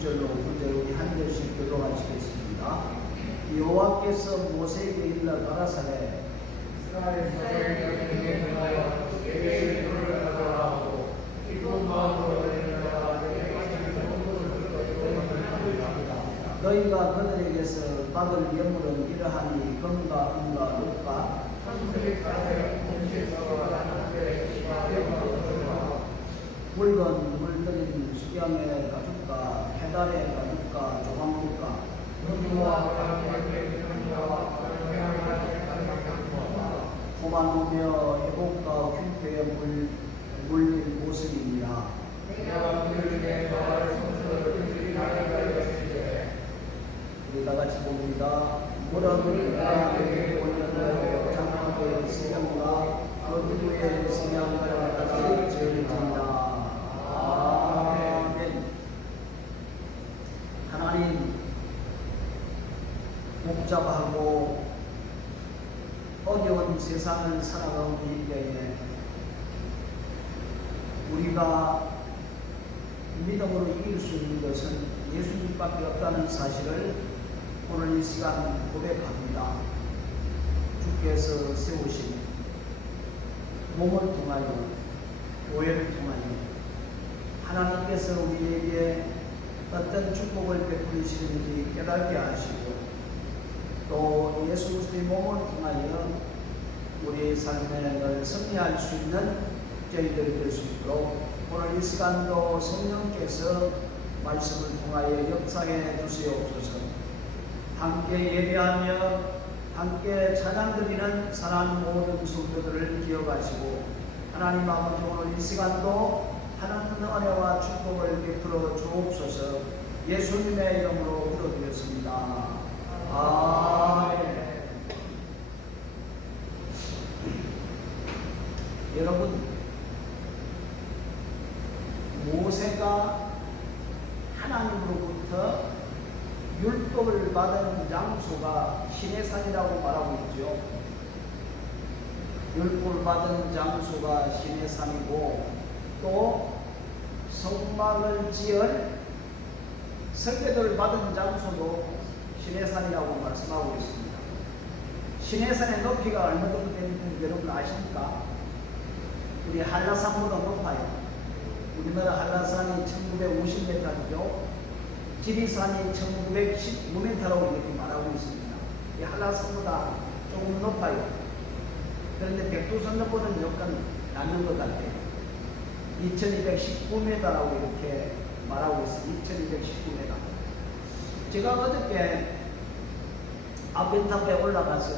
6절로 9절 우리 한 절씩 교도 마치겠습니다. 여호와께서 모세에게 일러 가라사대 이스라엘 자손에게 행하여 내게 이를 가져라 하고 기쁜 마음으로 내가 내게 너희가 그들에게서 받을 예물은 이러하니 금과 은과 녹과 붉은 물들인 수경의 가죽과 해달의 가죽과 조각물과 고만우며 애복과 흉표에 물린 모습이니라. 우리 다 같이 봅니다. 무릇 내가 내게 올려놓은 장막의 성령과 그 누구의 성령을 갖다 지을지니라. 아멘. 하나님 복잡하고 어려운 세상을 살아가고 있을 때에 우리가 믿음으로 이길 수 있는 것은 예수님밖에 없다는 사실을 오늘 이 시간 고백합니다. 주께서 세우신 몸을 통하여 교회를 통하여 하나님께서 우리에게 어떤 축복을 베푸시는지 깨닫게 하시고 또 예수 그리스도의 몸을 통하여 우리의 삶에 늘 승리할 수 있는 저희들이 될 수 있도록 오늘 이 시간도 성령께서 말씀을 통하여 역사해 주시옵소서. 함께 예배하며 함께 찬양 드리는 사랑하는 모든 성도들을 기억하시고 하나님 아버지 오늘 이 시간도 하나님의 은혜와 축복을 베풀어 주옵소서. 예수님의 이름으로 부르드렸습니다. 아멘. 여러분, 모세가 하나님으로부터 율법을 받은 장소가 시내산이라고 말하고 있죠. 율법을 받은 장소가 시내산이고 또 성막을 지을 설계도를 받은 장소도 시내산이라고 말씀하고 있습니다. 시내산의 높이가 얼마 정도 되는지 여러분 아십니까? 우리 한라산보다 높아요. 우리나라 한라산이 1950m죠. 지리산이 1919m라고 이렇게 말하고 있습니다. 이 한라산보다 조금 높아요. 그런데 백두산보다는 약간 낮는 것 같아요. 2219m라고 이렇게 말하고 있습니다. 2219m. 제가 어저께 아벤탑에 올라가서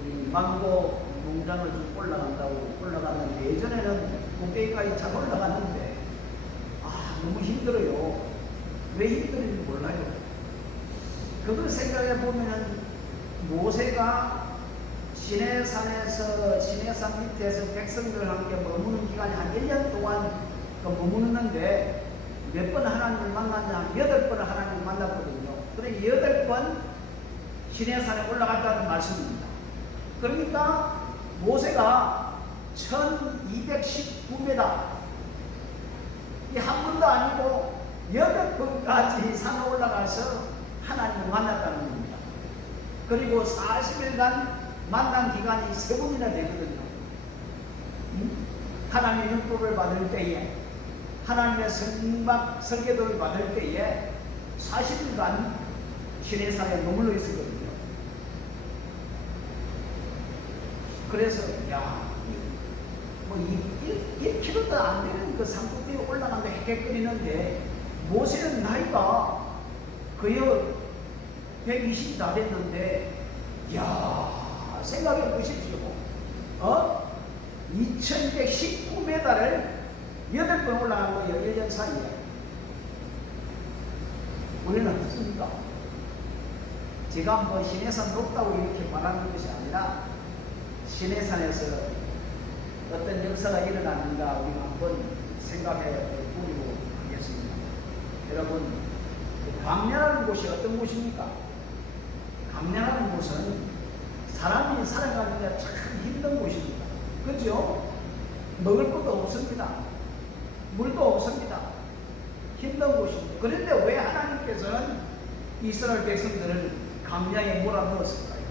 우리 망고 농장을 좀 올라갔는데 예전에는 꼭대기까지 잘 올라갔는데 너무 힘들어요. 왜 힘들는지 몰라요. 그걸 생각해 보면은 모세가 시내산에서 시내산 밑에서 백성들과 함께 머무는 기간이 한 1년 동안 머무는데 몇 번 하나님을 만났냐? 8번을 하나님을 만났거든요. 그러니까 8번 시내산에 올라갔다는 말씀입니다. 그러니까 모세가 1219m 이 한 번도 아니고 8번까지 산에 올라가서 하나님을 만났다는 겁니다. 그리고 40일간 만난 기간이 3번이나 되거든요. 하나님의 율법을 받을 때에 하나님의 설계도를 받을 때에 40일간 시내산에 머물러 있었거든요. 그래서 1km도 안 되는 그 산꼭대기에 올라가는데 헥헥거리는데 모세는 나이가 거의 120이 다 됐는데 생각해 보십시오. 2219m를 8번 올라간 거예요. 1년 사이에. 우리는 어떻습니까? 제가 뭐 시내산 높다고 이렇게 말하는 것이 아니라 시내산에서 어떤 역사가 일어났는가 우리가 한번 생각해 보기로 하겠습니다. 여러분, 광야라는 곳이 어떤 곳입니까? 광야라는 곳은 사람이 살아가기가 참 힘든 곳입니다. 그죠? 먹을 것도 없습니다. 물도 없습니다. 힘든 곳입니다. 이스라엘 백성들을 광야에 몰아넣었을까요?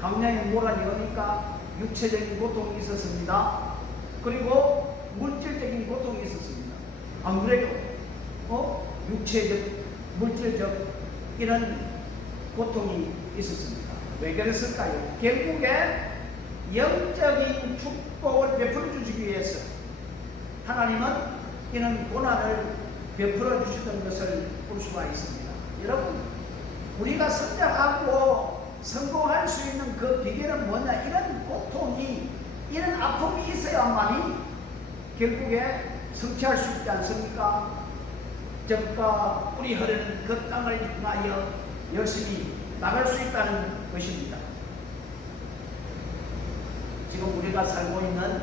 광야에 몰아넣으니까 육체적인 고통이 있었습니다. 그리고 물질적인 고통이 있었습니다. 안 그래요? 육체적, 물질적 이런 고통이 있었습니다. 왜 그랬을까요? 결국에 영적인 축복을 베풀어 주시기 위해서 하나님은 이런 고난을 베풀어 주시던 것을 볼 수가 있습니다. 여러분, 우리가 성장하고 성공할 수 있는 그 비결은 뭐냐? 이런 고통이, 이런 아픔이 있어야만이 결국에 성취할 수 있지 않습니까? 적과 뿌리 흐르는 그 땅을 향하여 열심히 나갈 수 있다는 것입니다. 지금 우리가 살고 있는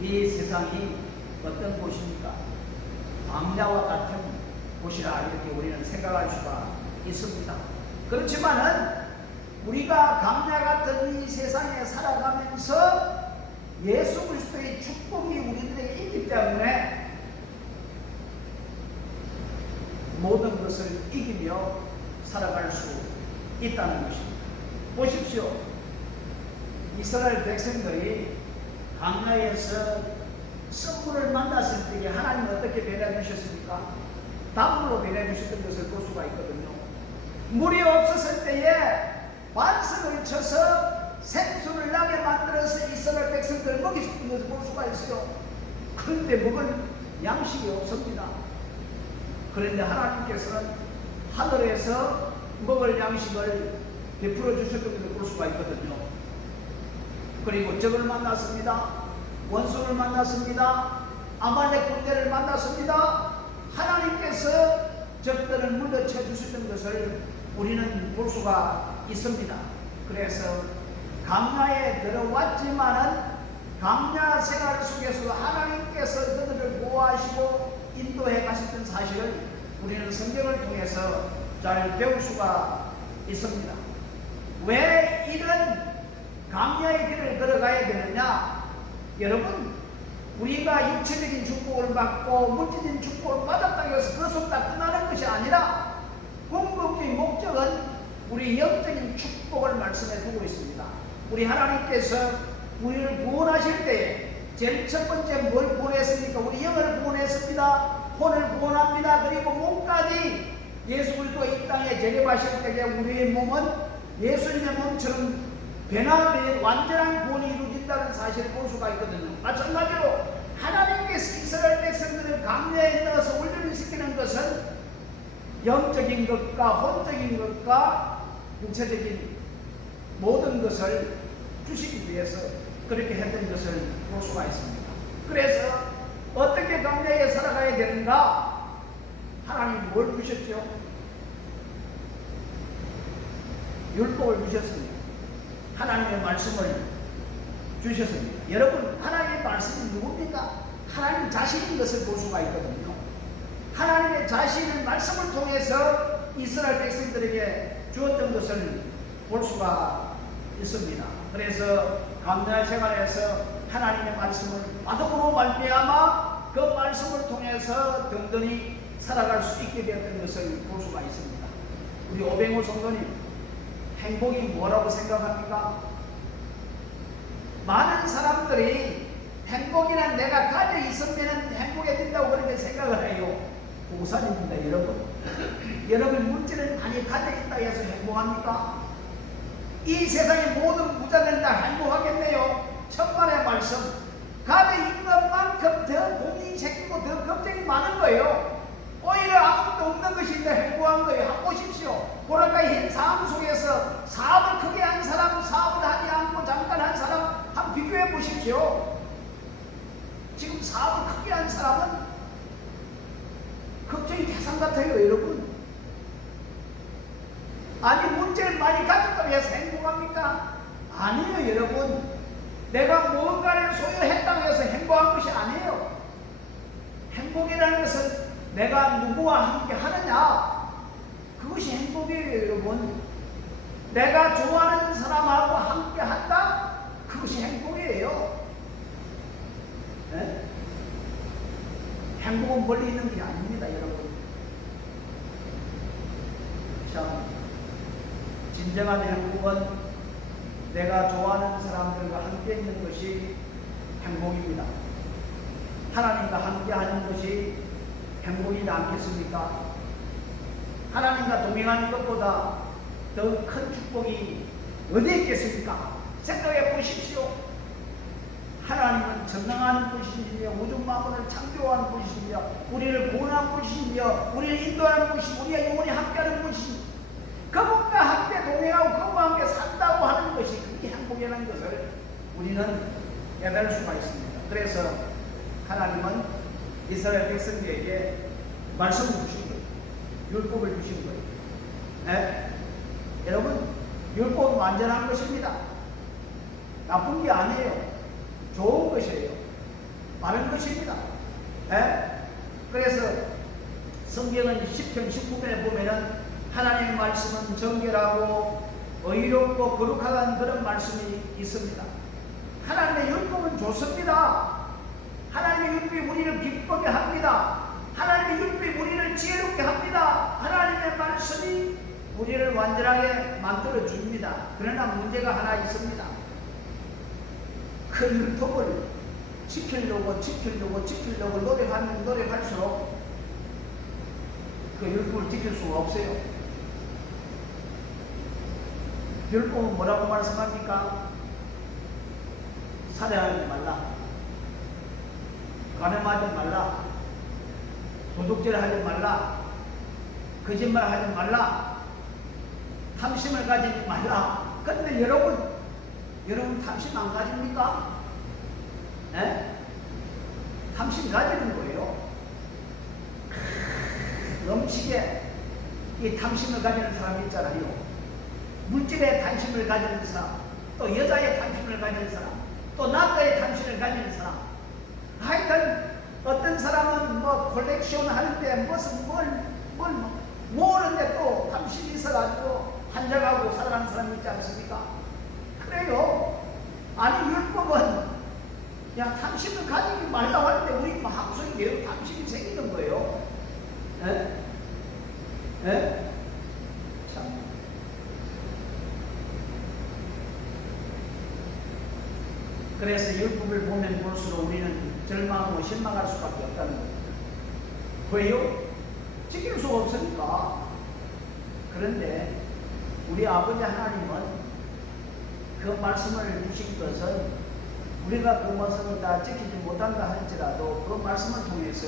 이 세상이 어떤 곳입니까? 광야와 같은 곳이라 이렇게 우리는 생각할 수가 있습니다. 그렇지만은 우리가 광야 같은 이 세상에 살아가면서 예수 그리스도의 축복이 우리들에게 있기 때문에 모든 것을 이기며 살아갈 수 있다는 것입니다. 보십시오. 이스라엘 백성들이 광야에서 썸물을 만났을 때에 하나님은 어떻게 배려해 주셨습니까? 담으로 배려해 주셨던 것을 볼 수가 있거든요. 물이 없었을 때에 반석을 쳐서 생수를 나게 만들어서 이스라엘 백성들을 먹이셨던 것을 볼 수가 있어요. 그런데 먹을 양식이 없습니다. 그런데 하나님께서는 하늘에서 먹을 양식을 베풀어 주셨던 것을 볼 수가 있거든요. 그리고 적을 만났습니다. 원수를 만났습니다. 아말렉 군대를 만났습니다. 하나님께서 적들을 물리쳐 주셨던 것을 우리는 볼 수가 있습니다. 그래서 광야에 들어왔지만은 광야 생활 속에서 하나님께서 그들을 보호하시고 인도해 가셨던 사실을 우리는 성경을 통해서 잘 배울 수가 있습니다. 왜 이런 광야의 길을 걸어가야 되느냐? 여러분, 우리가 육체적인 축복을 받고 물질적인 축복을 받았다고 해서 그것으로 다 끝나는 것이 아니라 궁극적인 목적은 우리 영적인 축복을 말씀해 두고 있습니다. 우리 하나님께서 우리를 구원하실 때 제일 첫 번째 뭘 구원했습니까? 우리 영을 구원했습니다. 혼을 구원합니다. 그리고 몸까지 예수 그리스도 이 땅에 재림하실 때에 우리의 몸은 예수님의 몸처럼 변화된 완전한 구원이 이루어진다는 사실을 볼 수가 있거든요. 마찬가지로 하나님께서 이스라엘 백성들을 광야에 넣어서 훈련시키는 것은 영적인 것과 혼적인 것과 육체적인 모든 것을 주시기 위해서 그렇게 했던 것을 볼 수가 있습니다. 그래서 어떻게 광야에 살아가야 되는가? 하나님 뭘 주셨죠? 율법을 주셨습니다. 하나님의 말씀을 주셨습니다. 여러분, 하나님의 말씀이 누굽니까? 하나님 자신인 것을 볼 수가 있거든요. 하나님의 자신의 말씀을 통해서 이스라엘 백성들에게 주었던 것을 볼 수가 있습니다. 그래서 광야 생활에서 하나님의 말씀을 받음으로 말미암아 그 말씀을 통해서 든든히 살아갈 수 있게 되었던 것을 볼 수가 있습니다. 우리 오병호 성도님, 행복이 뭐라고 생각합니까? 많은 사람들이 행복이란 내가 가져 있으면 행복해진다고 그렇게 생각을 해요. 부부사님입니다, 여러분. 여러분, 물질을 많이 가져 있다 해서 행복합니까? 이 세상의 모든 부자들은 다 행복하겠네요. 천만의 말씀. 가져 있는 것만큼 더 돈이 생기고 더 걱정이 많은 거예요. 오히려 아무것도 없는 것이 더 행복한 거예요. 한번 보십시오. 보라카이 현 상황 속에서 사업을 크게 한 사람, 사업을 하지 않고 잠깐 한 사람 한번 비교해 보십시오. 지금 사업을 크게 한 사람은 걱정이 대상 같아요, 여러분. 아니, 문제를 많이 가졌다고 해서 행복합니까? 아니에요, 여러분. 내가 무언가를 소유했다고 해서 행복한 것이 아니에요. 행복이라는 것은 내가 누구와 함께 하느냐, 그것이 행복이에요, 여러분. 내가 좋아하는 사람하고 함께 한다, 그것이 행복이에요. 네? 행복은 멀리 있는 게 아닙니다, 여러분. 참 진정한 행복은 내가 좋아하는 사람들과 함께 있는 것이 행복입니다. 하나님과 함께 하는 것이 행복이지 않겠습니까? 하나님과 동행하는 것보다 더 큰 축복이 어디 있겠습니까? 생각해 보십시오. 하나님은 전능한 분이시며 우주 만물을 창조한 분이시며 우리를 구원한 분이시며 우리를 인도하는 분이시며 우리가 영원히 함께하는 분이시며 그분과 함께 동행하고 그분과 함께 산다고 하는 것이 그게 행복이라는 것을 우리는 깨달을 수가 있습니다. 그래서 하나님은 이스라엘 백성들에게 말씀을 주신 거예요. 율법을 주신 거예요. 네? 여러분, 율법은 완전한 것입니다. 나쁜 게 아니에요. 좋은 것이에요. 바른 것입니다. 네? 그래서 성경은 10편 19편에 보면은 하나님의 말씀은 정결하고 의롭고 거룩하다는 그런 말씀이 있습니다. 하나님의 율법은 좋습니다. 하나님의 율법이 우리를 기쁘게 합니다. 하나님의 율법이 우리를 지혜롭게 합니다. 하나님의 말씀이 우리를 완전하게 만들어 줍니다. 그러나 문제가 하나 있습니다. 그 율법을 지키려고 노력하면 노력할수록 그 율법을 지킬 수가 없어요. 율법은 뭐라고 말씀합니까? 살해하지 말라, 간음하지 말라, 도둑질하지 말라, 거짓말하지 말라, 탐심을 가지지 말라. 그런데 여러분 탐심 안 가집니까? 네? 탐심 가지는 거예요. 넘치게 이 탐심을 가지는 사람이 있잖아요. 물질의 탐심을 가지는 사람, 또 여자의 탐심을 가지는 사람, 또 남자의 탐심을 가지는 사람. 하여튼 어떤 사람은 뭐 콜렉션 하는데 무슨 뭘 모으는데 또 탐심이 있어가지고 한정하고 살아가는 사람이 있지 않습니까? 그래요. 아니 율법은 야 탐심을 가지지 말라고 하는데 우리 마음속에 왜 탐심이 생기는 거예요? 에? 에? 참. 그래서 율법을 보면 볼수록 우리는 절망하고 실망할 수밖에 없다는 겁니다. 왜요? 지킬 수가 없으니까. 그런데 우리 아버지 하나님은 그 말씀을 주신 것은 우리가 그 말씀을 다 지키지 못한다 할지라도 그 말씀을 통해서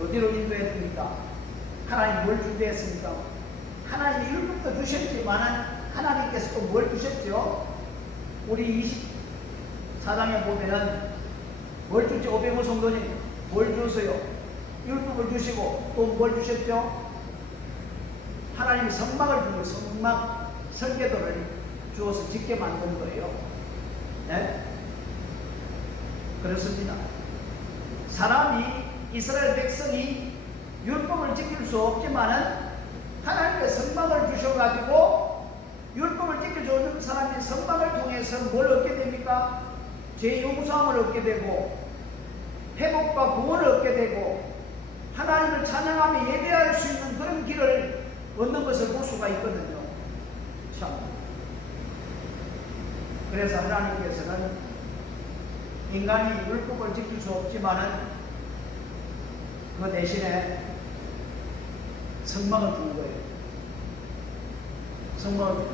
어디로 인도했습니까? 하나님 뭘 준비했습니까? 하나님이 율법도 주셨지만 하나님께서 또 뭘 주셨죠? 우리 24장에 보면은 뭘 주지? 오병호 성도님 뭘 주세요? 율법을 주시고 또 뭘 주셨죠? 하나님이 성막을 주고 성막 설계도를 주어서 짓게 만든 거예요. 네? 그렇습니다. 사람이 이스라엘 백성이 율법을 지킬 수 없지만은 하나님의 성막을 주셔가지고 율법을 지켜주는 사람이 성막을 통해서 뭘 얻게 됩니까? 죄 용서함을 얻게 되고 회복과 구원을 얻게 되고 하나님을 찬양하며 예배할 수 있는 그런 길을 얻는 것을 볼 수가 있거든요. 참. 그래서 하나님께서는 인간이 율법을 지킬 수 없지만은 그 대신에 성막을 주는 거예요. 성막을.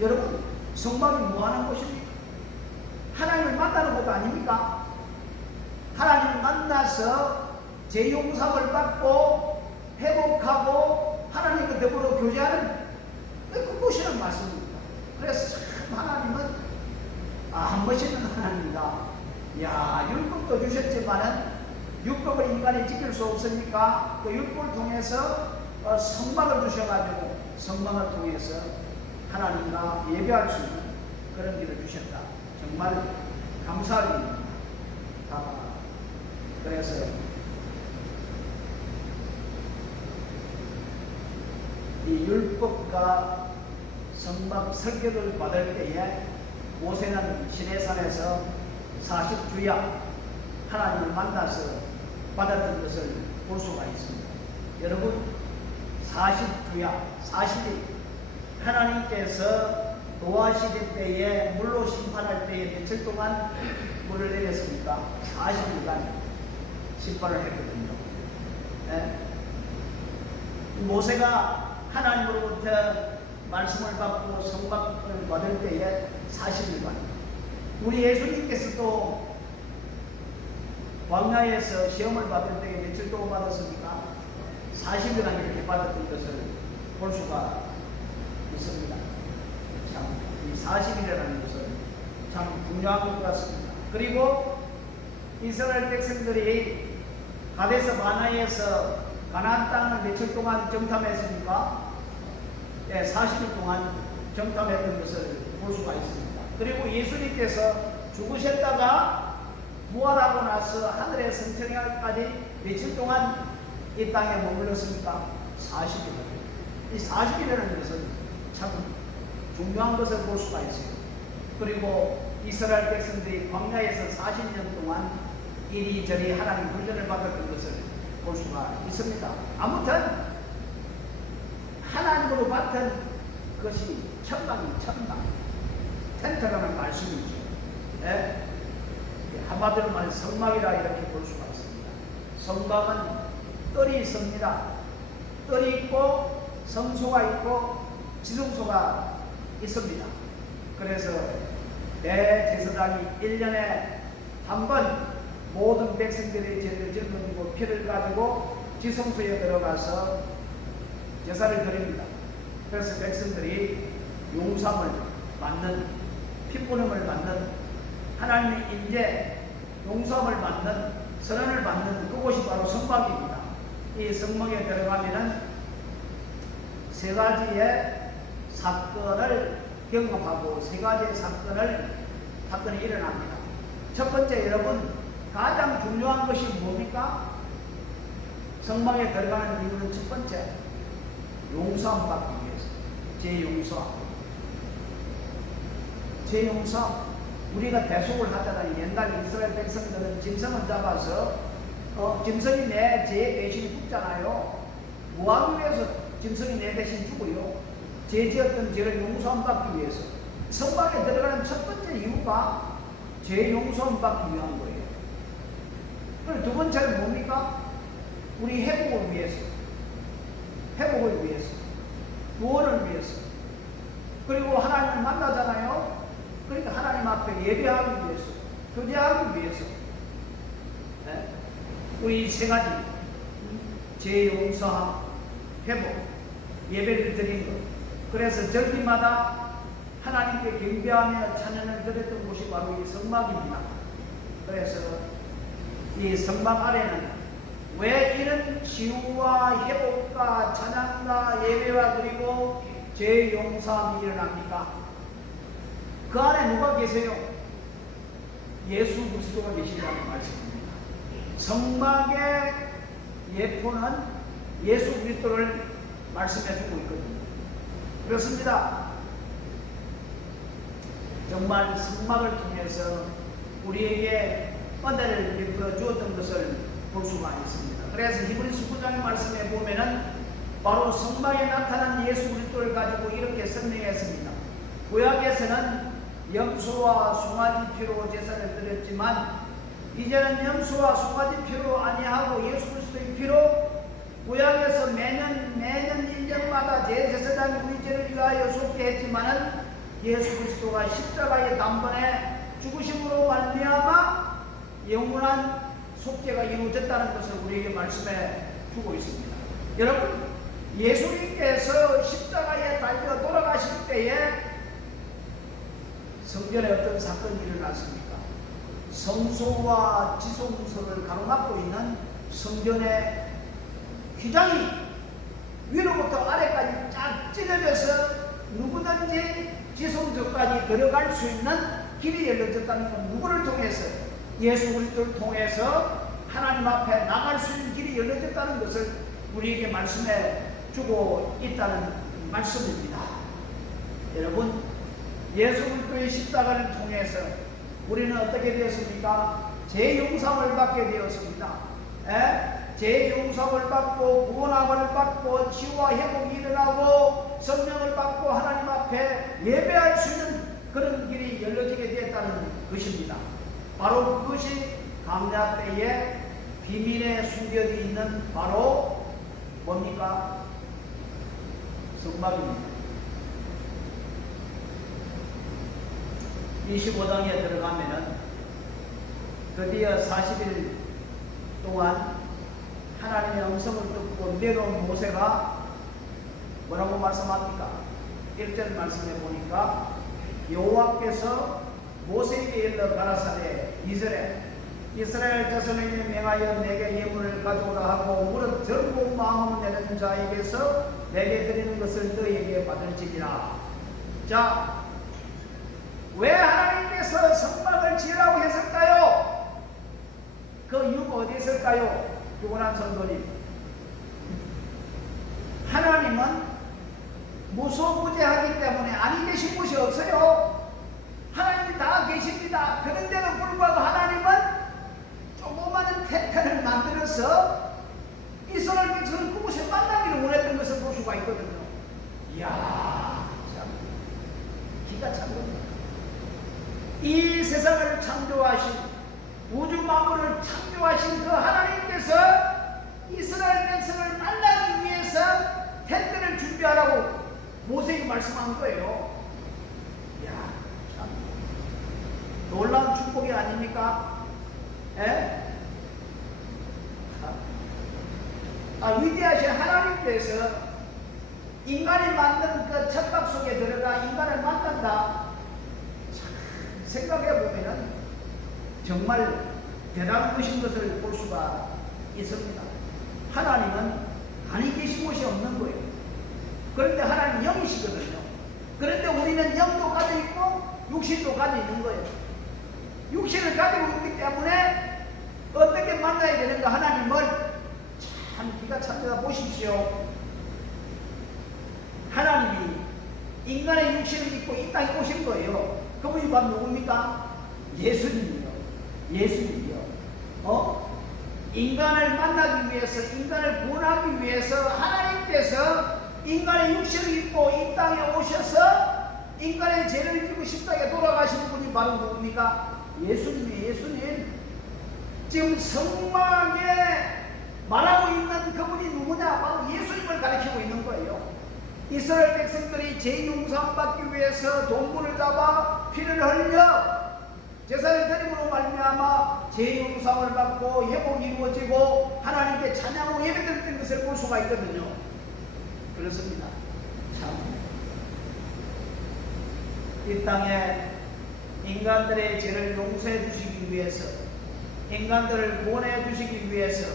여러분, 성막이 뭐 하는 곳입니까? 하나님을 만나는 곳 아닙니까? 하나님을 만나서 죄 용서를 받고 회복하고 하나님과 더불어 교제하는 그곳이라는 말씀입니다. 그래서 참 하나님은 한 멋있는 하나님이다. 야, 율법도 주셨지만은 율법을 인간이 지킬 수 없으니까 그 율법을 통해서 성막을 주셔가지고 성막을 통해서 하나님과 예배할 수 있는 그런 길을 주셨다. 정말 감사할 일입니다. 그래서 이 율법과 성막 설교를 받을 때에 모세는 시내산에서 40주야 하나님을 만나서 받았던 것을 볼 수가 있습니다. 여러분, 40주야 40일 하나님께서 노아시대 때에 물로 심판할 때에 며칠 동안 물을 내렸으니까 40일간 심판을 했거든요. 예? 모세가 하나님으로부터 말씀을 받고 성박을 받을 때에 40일간, 우리 예수님께서도 광야에서 시험을 받을 때에 며칠 동안 받았습니까? 40일간 이렇게 받았던 것을 볼 수가 있습니다. 참, 이 40일이라는 것은 참 중요한 것 같습니다. 그리고 이스라엘 백성들이 가데스 바네아에서 가나안 땅을 며칠 동안 정탐했습니까? 네, 40일 동안 정탐했던 것을 볼 수가 있습니다. 그리고 예수님께서 죽으셨다가 부활하고 나서 하늘에 승천하기까지 며칠 동안 이 땅에 머물렀습니까? 40일. 이 40일이라는 것은 참 중요한 것을 볼 수가 있어요. 그리고 이스라엘 백성들이 광야에서 40년 동안 이리저리 하나님 훈련을 받았던 것을 볼 수가 있습니다. 아무튼 하나님으로 받은 것이 천막이 천막, 텐트라는 말씀이죠. 예? 한마디로 말해 성막이라 이렇게 볼 수가 있습니다. 성막은 뜰이 있습니다. 뜰이 있고 성소가 있고 지성소가 있습니다. 그래서 대제사장이 1년에 한 번 모든 백성들의 죄를 짊어지고 피를 가지고 지성소에 들어가서 제사를 드립니다. 그래서 백성들이 용sam을 받는, 피부름을 받는, 하나님의 인재, 용sam을 받는, 선언을 받는 그곳이 바로 성막입니다. 이 성막에 들어가면은 세 가지의 사건을 경험하고 세 가지의 사건이 일어납니다. 첫 번째, 여러분, 가장 중요한 것이 뭡니까? 성막에 들어가는 이유는 첫 번째, 용서함 받기 위해서. 제용서. 우리가 대속을 하잖아요. 옛날 이스라엘 백성들은 짐승을 잡아서 짐승이 내 죄 대신 죽잖아요. 뭐하기 위해서 짐승이 내 대신 죽어요? 죄 지었던 죄를 용서함 받기 위해서. 성막에 들어가는 첫 번째 이유가 죄 용서함 받기 위한 거예요. 그리고 두 번째는 뭡니까? 우리 회복을 위해서. 구원을 위해서. 그리고 하나님을 만나잖아요. 그러니까 하나님 앞에 예배하기 위해서, 교제하기 위해서. 네? 우리 세 가지, 죄 용서함, 회복, 예배를 드린 것. 그래서 절기마다 하나님께 경배하며 찬양을 드렸던 곳이 바로 이 성막입니다. 그래서 이 성막 아래는 왜 이런 치유와 회복과 찬양과 예배와 그리고 죄 용서함이 일어납니까? 그 안에 누가 계세요? 예수 그리스도가 계시다는 말씀입니다. 성막의 예포는 예수 그리스도를 말씀해 주고 있거든요. 그렇습니다. 정말 성막을 통해서 우리에게 은혜를 베풀어 주었던 것을 볼 수가 있습니다. 그래서 히브리서 9장의 말씀에 보면은 바로 성막에 나타난 예수 그리스도를 가지고 이렇게 설명했습니다. 구약에서는 염소와 송아지 피로 제사를 드렸지만 이제는 염소와 송아지 피로 아니하고 예수 그리스도의 피로 구약에서 매년 1년마다 제사장이 우리 죄를 위하여 속게 했지만은 예수 그리스도가 십자가의 단번에 죽으심으로 말미암아 영원한 속죄가 이루어졌다는 것을 우리에게 말씀해 주고 있습니다. 여러분, 예수님께서 십자가에 달려 돌아가실 때에 성전에 어떤 사건이 일어났습니까? 성소와 지성소를 가로막고 있는 성전의 휘장이 위로부터 아래까지 쫙 찢어져서 누구든지 지성소까지 들어갈 수 있는 길이 열려졌다는 건 누구를 통해서? 예수 그리스도를 통해서 하나님 앞에 나갈 수 있는 길이 열려졌다는 것을 우리에게 말씀해 주고 있다는 말씀입니다. 여러분, 예수 그리스도의 십자가를 통해서 우리는 어떻게 되었습니까? 죄 용서를 받게 되었습니다. 재용서를 받고 구원함을 받고 치유와 회복이 일어나고 성령을 받고 하나님 앞에 예배할 수 있는 그런 길이 열려지게 되었다는 것입니다. 바로 그것이 강야 때에 비밀에 숨겨져 있는 바로 뭡니까? 성막입니다. 25장에 들어가면은 드디어 40일 동안 하나님의 음성을 듣고 내려온 모세가 뭐라고 말씀합니까? 1절 말씀해 보니까 여호와께서 모세에게 일러 가라사대 2절에 이스라엘 자손에게 명하여 내게 예물을 가져오라 하고 무릇 전부 마음을 내는 자에게서 내게 드리는 것을 너희에게 받을지니라. 자, 왜 하나님께서 성막을 지으라고 했을까요? 그 이유가 어디 있을까요? 유곤한 성도님, 하나님은 무소부재하기 때문에 아니 계신 곳이 없어요. 하나님이 다 계십니다. 그런데도 불구하고 하나님은 조그마한 패턴을 만들어서 이스라엘 백성을 그곳에 만나기를 원했던 것을 볼 수가 있거든요. 이야, 참 기가 찬 겁니다. 이 세상을 창조하신 우주 만물을 창조하신 그 하나님께서 이스라엘 백성을 만나기 위해서 텐트를 준비하라고 모세에게 말씀한 거예요. 이야, 참 놀라운 축복이 아닙니까? 예? 위대하신 하나님께서 인간이 만든 그 착각 속에 들어가 인간을 만난다. 생각해 보면은 정말 대단한 것인 것을 볼 수가 있습니다. 하나님은 아니 계신 곳이 없는 거예요. 그런데 하나님은 영이시거든요. 그런데 우리는 영도 가지고 있고 육신도 가지고 있는 거예요. 육신을 가지고 있기 때문에 어떻게 만나야 되는가? 하나님을 참 기가 찬다. 보십시오. 하나님이 인간의 육신을 입고 이 땅에 오신 거예요. 그분이 바로 누굽니까? 예수님이요. 예수님이요. 인간을 만나기 위해서, 인간을 구원하기 위해서 하나님께서 인간의 육신을 입고 이 땅에 오셔서 인간의 죄를 지고 십자가에 돌아가신 분이 바로 누굽니까? 예수님이에요. 예수님. 지금 성막에 말하고 있는 그분이 누구냐? 바로 예수님을 가리키고 있는 거예요. 이스라엘 백성들이 죄 용서 받기 위해서 동물을 잡아 피를 흘려 제사를 드림으로 말미암아 죄 용서를 받고 회복이 이루어지고 하나님께 찬양하고 예배드렸던 것을 볼 수가 있거든요. 그렇습니다. 참 이 땅에 인간들의 죄를 용서해 주시기 위해서, 인간들을 구원해 주시기 위해서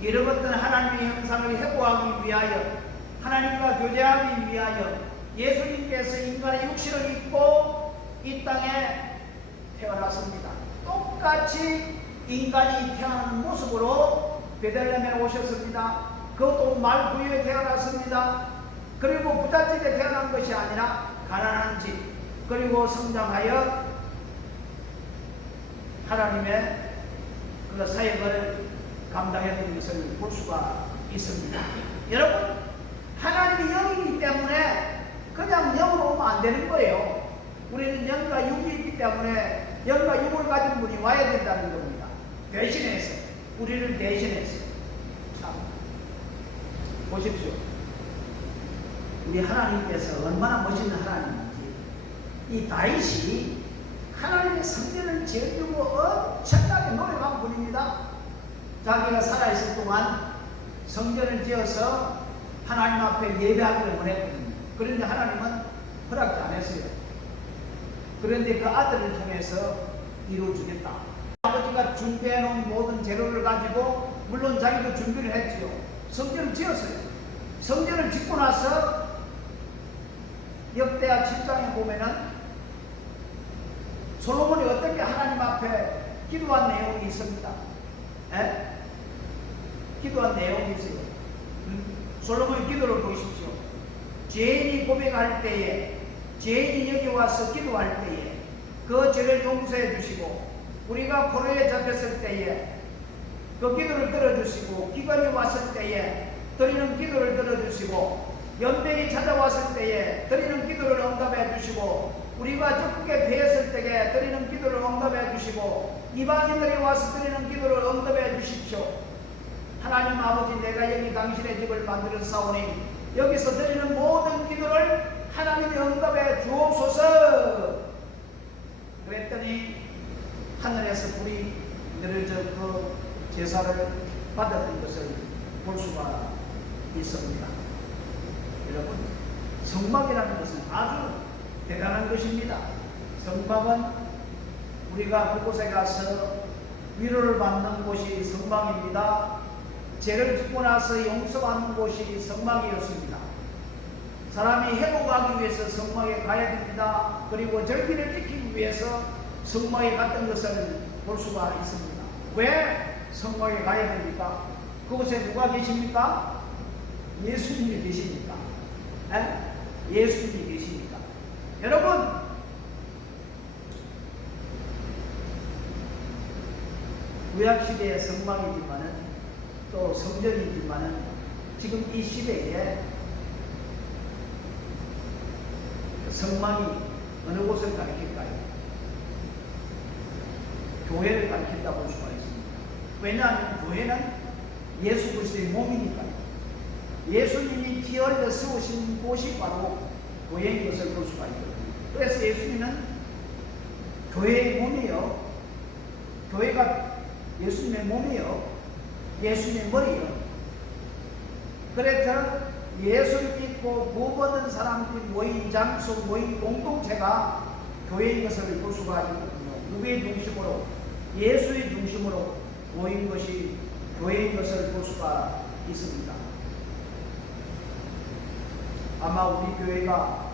잃어버렸던 하나님의 형상을 회복하기 위하여, 하나님과 교제하기 위하여 예수님께서 인간의 육신을 입고 이 땅에 태어났습니다. 똑같이 인간이 태어나는 모습으로 베들레헴에 오셨습니다. 그것도 말구유에 태어났습니다. 그리고 부잣집에 태어난 것이 아니라 가난한 집, 그리고 성장하여 하나님의 그 사역을 감당했던 것을 볼 수가 있습니다. 여러분, 하나님이 영이기 때문에 그냥 영으로 오면 안 되는 거예요. 우리는 영과 육이 있기 때문에 영과 육을 가진 분이 와야 된다는 겁니다. 대신해서, 우리를 대신해서. 참 보십시오. 우리 하나님께서 얼마나 멋있는 하나님인지. 이 다윗이 하나님의 성전을 지으려고 엄청나게 노력한 분입니다. 자기가 살아있을 동안 성전을 지어서 하나님 앞에 예배하기를 원했거든요. 그런데 하나님은 허락지 안 했어요. 그런데 그 아들을 통해서 이루어주겠다. 아버지가 준비해 놓은 모든 재료를 가지고, 물론 자기도 준비를 했지요. 성전을 지었어요. 성전을 짓고 나서 역대하 7장에 보면은 솔로몬이 어떻게 하나님 앞에 기도한 내용이 있습니다. 에? 기도한 내용이 있어요. 솔로몬의 기도를 보십시오. 죄인이 고백할 때에, 죄인이 여기 와서 기도할 때에 그 죄를 용서해 주시고, 우리가 포로에 잡혔을 때에 그 기도를 들어주시고, 기근이 왔을 때에 드리는 기도를 들어주시고, 연병이 찾아왔을 때에 드리는 기도를 응답해 주시고, 우리가 적극에 대했을 때에 드리는 기도를 응답해 주시고, 이방인들이 와서 드리는 기도를 응답해 주십시오. 하나님 아버지, 내가 여기 당신의 집을 만들어 사오니 여기서 드리는 모든 기도를 하나님이 응답해 주옵소서. 그랬더니 하늘에서 불이 내려져 그 제사를 받았던 것을 볼 수가 있습니다. 여러분, 성막이라는 것은 아주 대단한 것입니다. 성막은 우리가 그곳에 가서 위로를 받는 곳이 성막입니다. 죄를 짓고 나서 용서받는 곳이 성막이었습니다. 사람이 회복하기 위해서 성막에 가야 됩니다. 그리고 절기를 지키기 위해서 성막에 갔던 것을 볼 수가 있습니다. 왜 성막에 가야 됩니까? 그곳에 누가 계십니까? 예수님이 계십니까? 예수님이 계십니까? 여러분, 구약시대의 성막이지만은 또 성전이지만은 지금 이 시대에 성막이 어느 곳을 가리킬까요? 교회를 가리킨다고 볼 수가 있습니다. 왜냐하면 교회는 예수 그리스도의 몸이니까요. 예수님이 피 흘려 세우신 곳이 바로 교회인 것을 볼 수가 있거든요. 그래서 예수님은 교회의 몸이요, 교회가 예수님의 몸이요, 예수님의 머리요. 그래서 예수를 믿고 구원받은 사람들이 모인 장소, 모인 공동체가 교회인 것을 볼 수가 있거든요. 누구의 중심으로? 예수의 중심으로 모인 것이 교회인 것을 볼 수가 있습니다. 아마 우리 교회가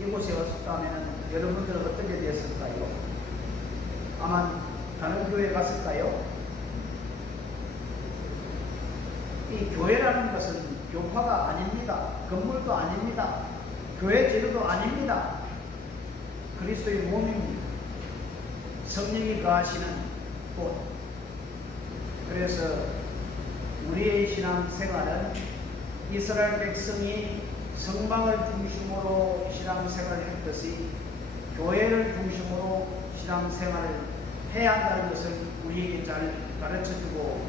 이곳에 왔었다면 여러분들은 어떻게 됐을까요? 아마 다른 교회 갔을까요? 이 교회라는 것은 교파가 아닙니다. 건물도 아닙니다. 교회 제도도 아닙니다. 그리스도의 몸입니다. 성령이 거하시는 곳. 그래서 우리의 신앙 생활은 이스라엘 백성이 성막을 중심으로 신앙생활을 했듯이 교회를 중심으로 신앙생활을 해야 한다는 것을 우리에게 잘 가르쳐주고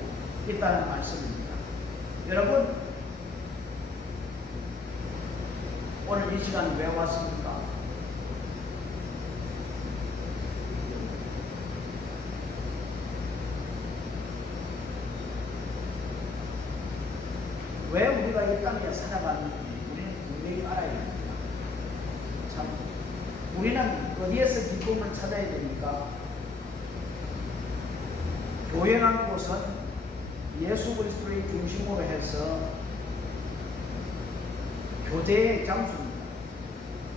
있다는 말씀입니다. 여러분, 오늘 이 시간 왜 왔습니까? 왜 우리가 이 땅에 살아가는지 우리는 분명히 알아야 됩니다. 참, 우리는 어디에서 기쁨을 찾아야 됩니까? 교회라는 곳은 예수 그리스도를 중심으로 해서 교제의 장소입니다.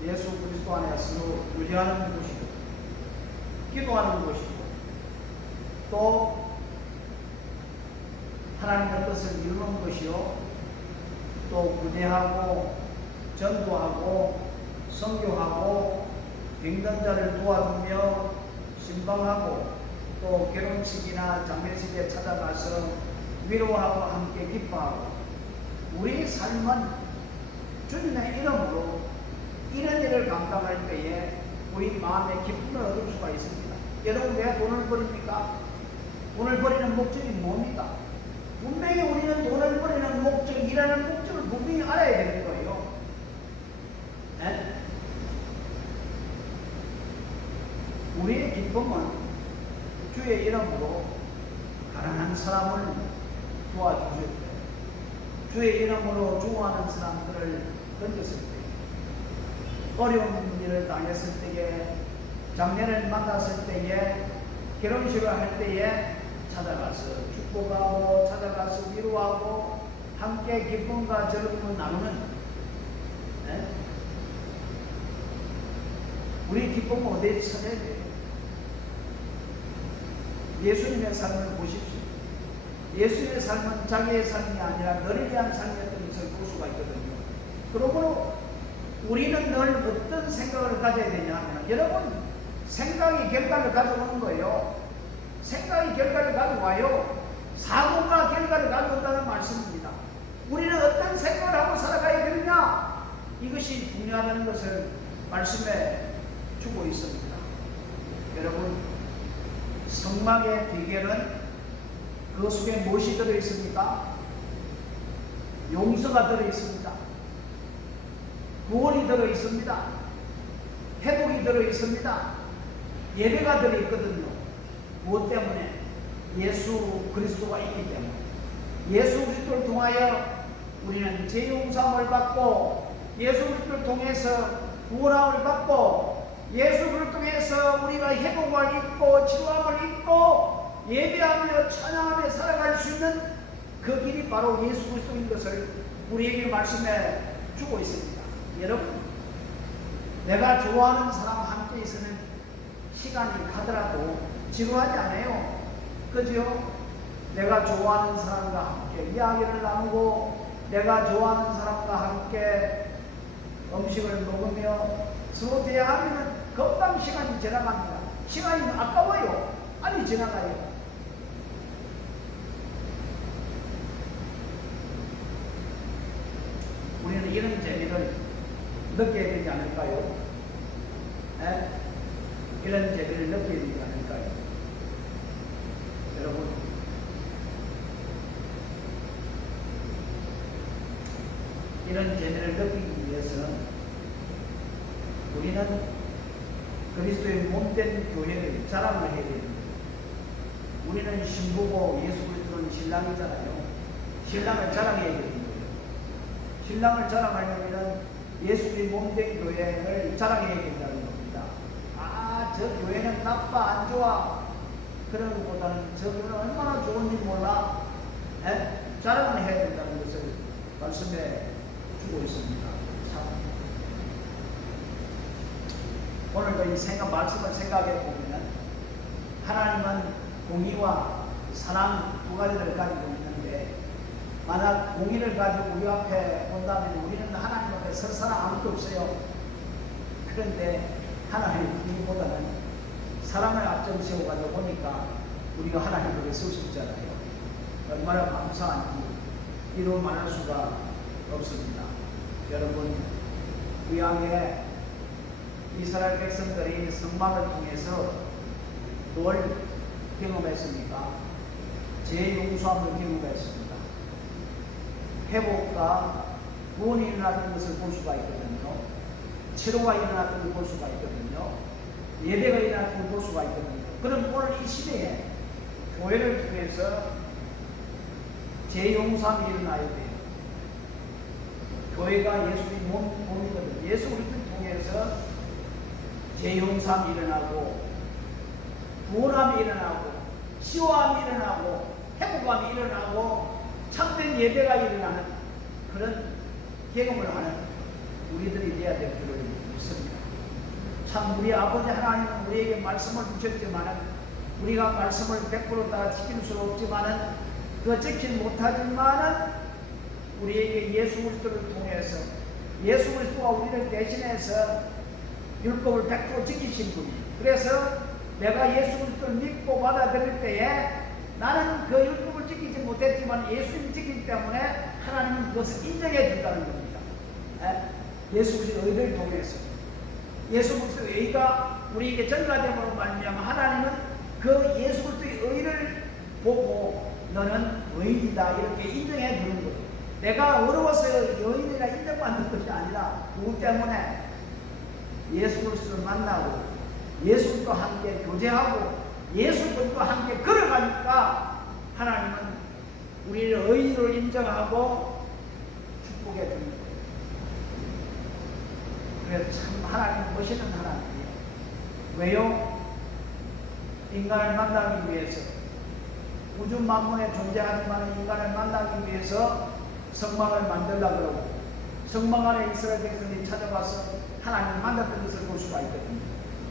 예수 그리스도 안에서 의뢰하는 곳이고, 기도하는 곳이고, 또 하나님의 뜻을 이루는 것이요, 또 구제하고 전도하고 선교하고 병든 자를 도와주며 신방하고 또 결혼식이나 장례식에 찾아가서 위로하고 함께 기뻐하고, 우리 삶은 주님의 이름으로 이런 일을 감당할 때에 우리 마음에 기쁨을 얻을 수가 있습니다. 여러분, 왜 돈을 버립니까? 돈을 버리는 목적이 뭡니까? 분명히 우리는 돈을 버리는 목적, 일하는 목적을 분명히 알아야 되는 거예요. 네? 우리의 기쁨은 주의 이름으로 가난한 사람을 도와주실 때, 주의 이름으로 좋아하는 사람들을 던졌을 때, 어려운 일을 당했을 때에, 장례를 만났을 때에, 결혼식을 할 때에 찾아가서 축복하고 찾아가서 위로하고 함께 기쁨과 즐거움을 나누는, 네? 우리 기쁨은 어디에 찾아야 돼요? 예수님의 삶을 보십시오. 예수의 삶은 자기의 삶이 아니라 너를 위한 삶이었던 것을 볼 수가 있거든요. 그러므로 우리는 늘 어떤 생각을 가져야 되냐 하면, 여러분, 생각이 결과를 가져오는 거예요. 생각이 결과를 가져와요. 사고가 결과를 가져온다는 말씀입니다. 우리는 어떤 생각을 하고 살아가야 되느냐, 이것이 중요하다는 것을 말씀해 주고 있습니다. 여러분, 성막의 비결은 그 속에 무엇이 들어있습니까? 용서가 들어있습니다. 구원이 들어있습니다. 회복이 들어있습니다. 예배가 들어있거든요. 무엇 때문에? 예수 그리스도가 있기 때문에. 예수 그리스도를 통하여 우리는 죄용서함을 받고, 예수 그리스도를 통해서 구원함을 받고, 예수 그리스도를 통해서 우리가 회복을 입고 치유함을 입고 예배하며 찬양하며 살아갈 수 있는 그 길이 바로 예수 그리스도인 것을 우리에게 말씀해 주고 있습니다. 여러분, 내가 좋아하는 사람과 함께 있으면 시간이 가더라도 지루하지 않아요. 그죠? 내가 좋아하는 사람과 함께 이야기를 나누고, 내가 좋아하는 사람과 함께 음식을 먹으며 서로 대화하면 금방 시간이 지나갑니다. 시간이 아까워요. 아니, 지나가요. 우리는 이런 재미를 느껴야 되지 않을까요? 네? 이런 재미를 느껴야 되지 않을까요? 여러분, 이런 재미를 느끼기 위해서는 우리는 그리스도의 몸된 교회를 자랑을 해야 됩니다. 우리는 신부고 예수 그리스도는 신랑이잖아요. 신랑을 자랑해야 되는 거예요. 신랑을 자랑하려면 예수의 몸된 교회를 자랑해야 된다는 겁니다. 아, 저 교회는 나빠, 안 좋아. 그런 것보다는 저 교회는 얼마나 좋은지 몰라. 자랑을 해야 된다는 것을 말씀해 주고 있습니다. 오늘도 이 말씀을 생각해 보면, 하나님은 공의와 사랑 두 가지를 가지고 있는데, 만약 공의를 가지고 우리 앞에 온다면 우리는 하나님 앞에 설 사람 아무도 없어요. 그런데 하나님 공의보다는 사랑을 앞장 세워가지고 보니까 우리가 하나님 앞에 설 수 있잖아요. 얼마나 감사한지 이루 말할 수가 없습니다. 여러분, 구약에 이스라엘 백성들이 성막을 통해서 뭘 경험했습니까? 재용서함을 경험했습니다. 회복과 구원이 일어났던 것을 볼 수가 있거든요. 치료가 일어났던 것을 볼 수가 있거든요. 예배가 일어났던 것을 볼 수가 있거든요. 그럼 오늘 이 시대에 교회를 통해서 재용서함이 일어나야 돼요. 교회가 예수의 몸이거든요. 예수 그리스도를 통해서 재용서함이 일어나고, 구원함이 일어나고, 치유함이 일어나고, 회복함이 일어나고, 참된 예배가 일어나는 그런 경험을 하는 우리들이 되어야 될 줄을 믿습니다. 참 우리 아버지 하나님은 우리에게 말씀을 주셨지만은, 우리가 말씀을 100% 다 지킬 수 없지만은, 그 지키지 못하지만은 우리에게 예수 그리스도를 통해서, 예수 그리스도가 우리를 대신해서 율법을 100% 지키신 분이, 그래서 내가 예수 그리스도를 믿고 받아들일 때에 나는 그 율법을 지키지 못했지만 예수님이 지키기 때문에 하나님은 그것을 인정해 준다는 겁니다. 예수 그리스도의 의를 통해서, 예수 그리스도의 의가 우리에게 전가됨으로 말미암아 하나님은 그 예수 그리스도의 의를 보고 너는 의인이다 이렇게 인정해 주는 거예요. 내가 어려워서 의인이라 인정받는 것이 아니라 누구 때문에? 예수 그리스도를 만나고 예수 그리스도와 함께 교제하고 예수 그리스도와 함께 걸어가니까 하나님은 우리를 의인으로 인정하고 축복해 주는 거예요. 그래서 참 하나님은 멋있는 하나님이에요. 왜요? 인간을 만나기 위해서, 우주 만물에 존재하지만 인간을 만나기 위해서 성막을 만들려고 그러고, 성막 안에 이스라엘 백성이 찾아가서 하나님을 만났던 것을 볼 수가 있거든요.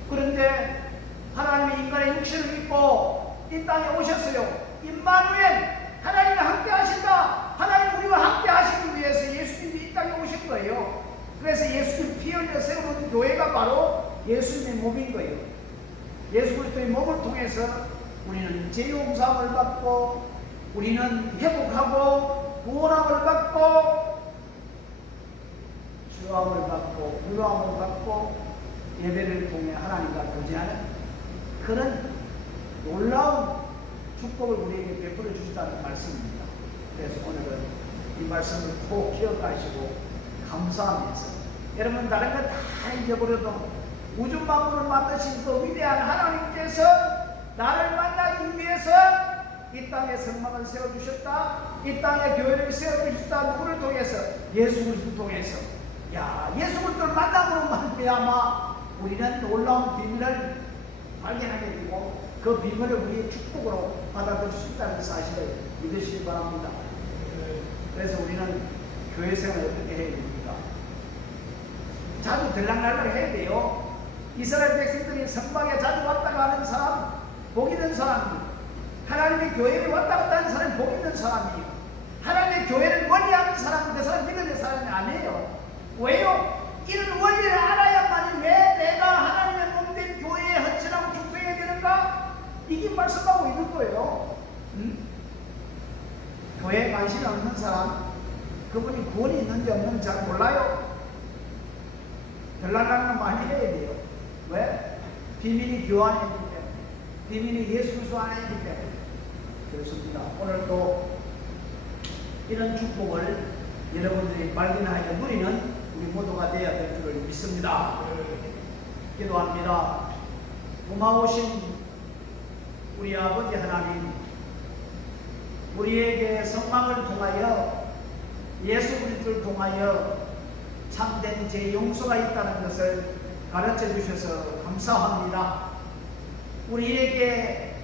그런데 하나님이 인간의 육신을 입고 이 땅에 오셨어요. 임마누엘, 하나님이 함께 하신다. 하나님 우리와 함께 하시기 위해서 예수님이 이 땅에 오신 거예요. 그래서 예수님 피 흘려 세우는 교회가 바로 예수님의 몸인 거예요. 예수 그리스도의 몸을 통해서 우리는 죄 용서함을 받고 우리는 회복하고 구원함을 받고 주함을 받고 유함을 받고 예배를 통해 하나님과 교제하는 그런 놀라운 축복을 우리에게 베풀어 주시다는 말씀입니다. 그래서 오늘은 이 말씀을 꼭 기억하시고 감사하면서 여러분 다른 거 다 잊어버려도 우주 만물을 만드신 그 위대한 하나님께서 나를 만나기 위해서 이 땅에 성막을 세워주셨다. 이 땅에 교회를 세워주셨다. 누구를 통해서? 예수 그리스도를 통해서. 야, 예수 그리스도를 만남으로 말미암아 우리는 놀라운 비밀을 발견하게 되고 그 비밀을 우리의 축복으로 받아들일 수 있다는 사실을 믿으시기 바랍니다. 그래서 우리는 교회 생활을 어떻게 해야 됩니까? 자주 들락날락 해야 돼요. 이스라엘 백성들이 성막에 자주 왔다 가는 사람, 복 있는 사람이에요. 하나님의 교회에 왔다 갔다 하는 사람이 복 있는 사람이에요. 하나님의 교회를 원리하는 사람은 그 사람 믿는 사람이 아니에요. 왜요? 이런 원리를 알아야만이 왜 내가 하나님의 몸된 교회에 헌신하고 축복해야 되는가? 이게 말씀하고 있는 거예요. 교회에 관심이 없는 사람, 그분이 구원이 있는지 없는지 잘 몰라요. 들락날락 많이 해야 돼요. 왜? 비밀이 교환이기 때문에, 비밀이 예수 그리스도 안에 있기 때문에 그렇습니다. 오늘도 이런 축복을 여러분들이 발견하여 누리는 우리 모두가 되어야 될 줄을 믿습니다. 기도합니다. 고마우신 우리 아버지 하나님, 우리에게 성막을 통하여 예수 그리스도를 통하여 참된 제 용서가 있다는 것을 가르쳐 주셔서 감사합니다. 우리에게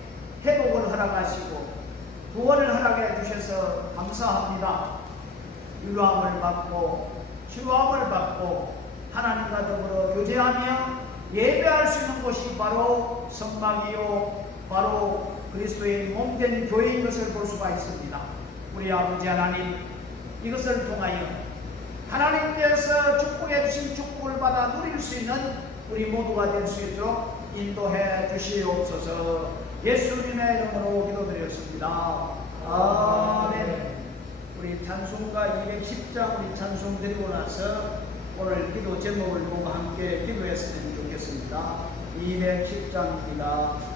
회복을 허락하시고 구원을 허락해 주셔서 감사합니다. 유로함을 받고 주함을 받고 하나님과 더불어 교제하며 예배할 수 있는 곳이 바로 성막이요 바로 그리스도의 몸된 교회인 것을 볼 수가 있습니다. 우리 아버지 하나님, 이것을 통하여 하나님께서 축복해 주신 축복을 받아 누릴 수 있는 우리 모두가 될 수 있도록 인도해 주시옵소서. 예수님의 이름으로 기도드렸습니다. 아멘. 우리 찬송가 210장 우리 찬송 드리고 나서 오늘 기도 제목을 보고 함께 기도했으면 좋겠습니다. 210장입니다.